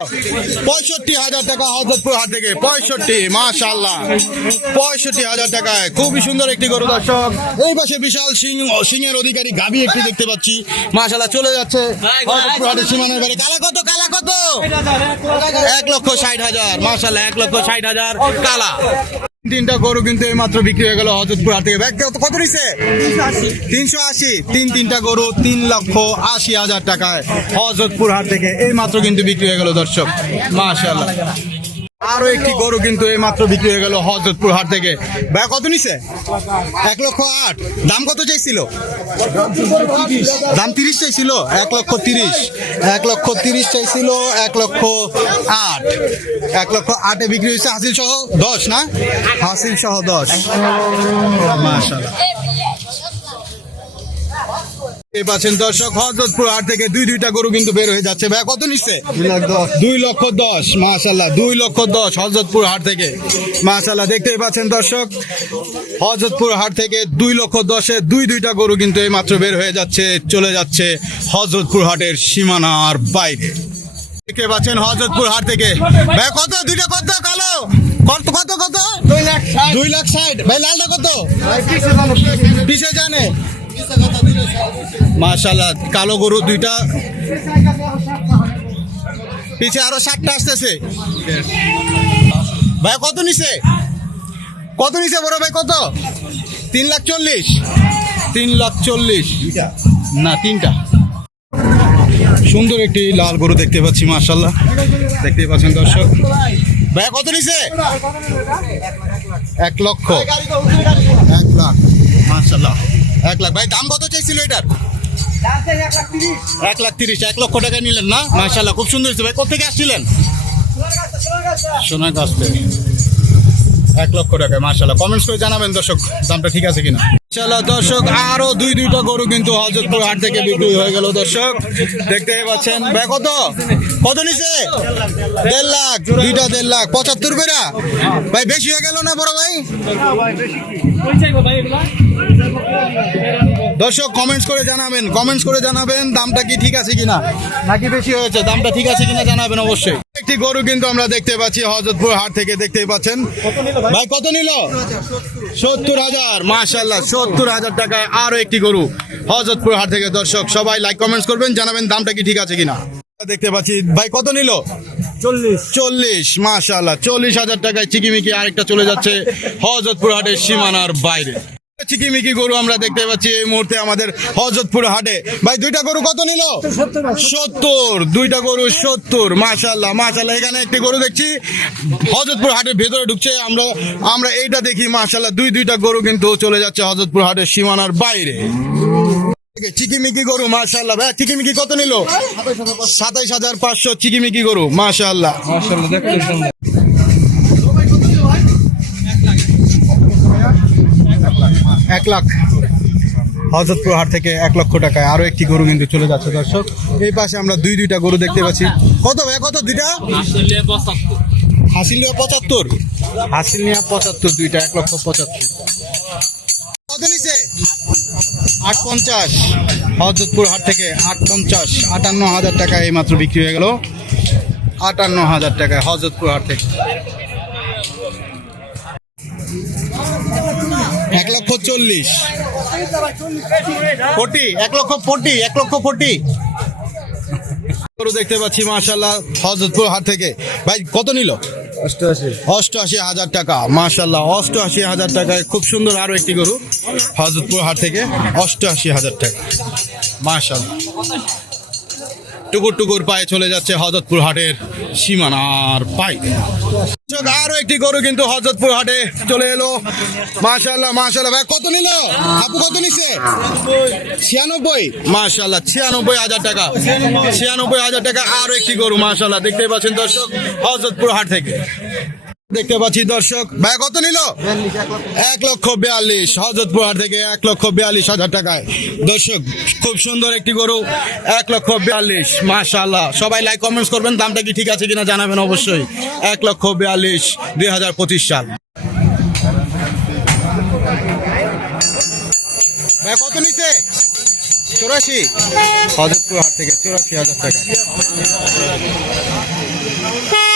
65,000 টাকা হযরতপুর হাট থেকে 65 মাশাআল্লাহ 65,000 টাকায় খুবই সুন্দর একটি গরু দর্শক। এই পাশে বিশাল সিংহের অধিকারী গাভী একটি দেখতে পাচ্ছি মাশাআল্লাহ চলে যাচ্ছে হযরতপুর হাটের সীমানার বাইরে। কালা কত 1,60,000 মাশাআল্লাহ 1,60,000 কালা। তিনটা গরু কিন্তু এই মাত্র বিক্রি হয়ে গেল হযরতপুর হাট থেকে। কত নিছে 380 তিনটা গরু 3,80,000 টাকায় হযরতপুর হাট থেকে এই মাত্র কিন্তু বিক্রি হয়ে গেল দর্শক মাশাআল্লাহ। আরো একটি গরু কিন্তু এই মাত্র বিক্রি হয়ে গেল হযরতপুর হাট থেকে। ভাই কত নিছে 1,08,000। দাম কত চাইছিল? দাম 30 চাইছিল 1,30,000 1,30,000 চাইছিল 1,08,000 1,08,000 বিক্রি হয়েছে হাসিল সহ 10 না হাসিল সহ 10 মাশাআল্লাহ। এই পাচ্ছেন দর্শক হযরতপুর হাট থেকে দুইটা গরু কিন্তু বের হয়ে যাচ্ছে। ভাই কত নিচ্ছে 2,10,000 মাশাআল্লাহ 2,10,000 হযরতপুর হাট থেকে মাশাআল্লাহ। দেখতেই পাচ্ছেন দর্শক হযরতপুর হাট থেকে 2,10,000 দুইটা গরু কিন্তু এই মাত্র বের হয়ে যাচ্ছে চলে যাচ্ছে হযরতপুর হাটের সীমানার বাইরে। দেখতে পাচ্ছেন হযরতপুর হাট থেকে। ভাই কত দুইটা কত কালো কত কত কত 2,60,000 ভাই লালটা কত পিছে জানে মাশাআল্লাহ কালো গরু দুইটা পিছে আরো 7টা আসতেছে। ভাই কত নিছে বড় ভাই কত 3,40,000 না তিনটা সুন্দর একটি লাল গরু দেখতে পাচ্ছি মাশাআল্লাহ দেখতেই পাচ্ছেন দর্শক। ভাই কত নিছে 1 লক্ষ মাশাআল্লাহ 1 লাখ। ভাই দাম কত চাইছিল এটার 1,30,000 1 লক্ষ টাকা নিলেন না মাশাআল্লাহ খুব সুন্দর হয়েছে। ভাই কোথেকে আসছিলেন? সোনাগাছ থেকে 1 লক্ষ টাকা মাশাআল্লাহ। কমেন্টস করে জানাবেন দর্শক দামটা ঠিক আছে কিনা। মাশাআল্লাহ দর্শক আরো দুইটা গরু কিন্তু হযরতপুর হাট থেকে বিক্রি হয়ে গেল দর্শক দেখতে পাচ্ছেন। ভাই কত নিছে 1.5 লাখ দুইটা 1.5 লাখ 75 বেরা। ভাই বেশি হয়ে গেল না বড় ভাই? দর্শক কমেন্টস করে জানাবেন দামটা কি ঠিক আছে কিনা নাকি বেশি হয়েছে দামটা ঠিক আছে কিনা জানাবেন অবশ্যই। একটি গরু কিন্তু আমরা দেখতে পাচ্ছি হযরতপুর হাট থেকে দেখতেই পাচ্ছেন। ভাই কত নিল 70,000 মাশাআল্লাহ 70,000 টাকায় আরো একটি গরু হযরতপুর হাট থেকে দর্শক সবাই লাইক কমেন্টস করবেন জানাবেন দামটা কি ঠিক আছে কিনা। দেখতে পাচ্ছি ভাই কত নিল 40 মাশাআল্লাহ 40,000 টাকায় চিকিমিকি আরেকটা চলে যাচ্ছে হযরতপুর হাটের সীমানার বাইরে। চিকিমিকি গরু আমরা দেখতে পাচ্ছি এই মুহূর্তে আমাদের হযরতপুর হাটে। ভাই দুইটা গরু কত নিল 70 দুইটা গরু 70 মাশাআল্লাহ এখানে একটি গরু দেখছি হযরতপুর হাটের ভেতরে ঢুকছে আমরা এইটা দেখি মাশাআল্লাহ দুইটা গরু কিন্তু চলে যাচ্ছে হযরতপুর হাটের সীমানার বাইরে। চিকিমিকি গরু মাশাআল্লাহ। ভাই চিকিমিকি কত নিল 27,500 চিকিমিকি গরু মাশাআল্লাহ 1 লাখ হযরতপুর হাট থেকে 1 লক্ষ টাকায় আরো একটি গরু কিন্তু চলে যাচ্ছে দর্শক। এই পাশে আমরা দুইটা গরু দেখতে পাচ্ছি। কত ভাই কত দুইটা হাসিল নিয়া 75 দুইটা 1,75,000 কত নিছে 850 হযরতপুর হাট থেকে 58,000 টাকা এই মাত্র বিক্রি হয়ে গেল 58,000 টাকায় হযরতপুর হাট থেকে। 1,40,000 1,40,000 গরু দেখতে পাচ্ছি মাশাআল্লাহ হযরতপুর হাট থেকে। ভাই কত নিল 88,000 টাকা মাশাআল্লাহ 88,000 টাকায় খুব সুন্দর আরো একটি গরু হযরতপুর হাট থেকে 88,000 টাকা মাশাআল্লাহ। টুকুর পায়ে চলে যাচ্ছে হযরতপুর হাটের সীমানার বাইরে। আরো একটি গরু কিন্তু হযরতপুর হাটে চলে এলো মাশাআল্লাহ ভাই কত নিল আপু কত নিছে 96 মাশাআল্লাহ 96,000 টাকা 96,000 টাকা আরো একটি গরু মাশাআল্লাহ দেখতেই পাচ্ছেন দর্শক হযরতপুর হাট থেকে দেখতে পাচ্ছি দর্শক। ভাই কত নিল 1,42,000 হযরতপুর হাট থেকে 1,42,000 টাকায় দর্শক খুব সুন্দর একটি গরু 1,42,000 মাশাআল্লাহ। সবাই লাইক কমেন্টস করবেন দামটা কি ঠিক আছে কিনা জানাবেন অবশ্যই। 1,42,000 2025 সাল। ভাই কত নিছে 84 হযরতপুর হাট থেকে 84,000 টাকা।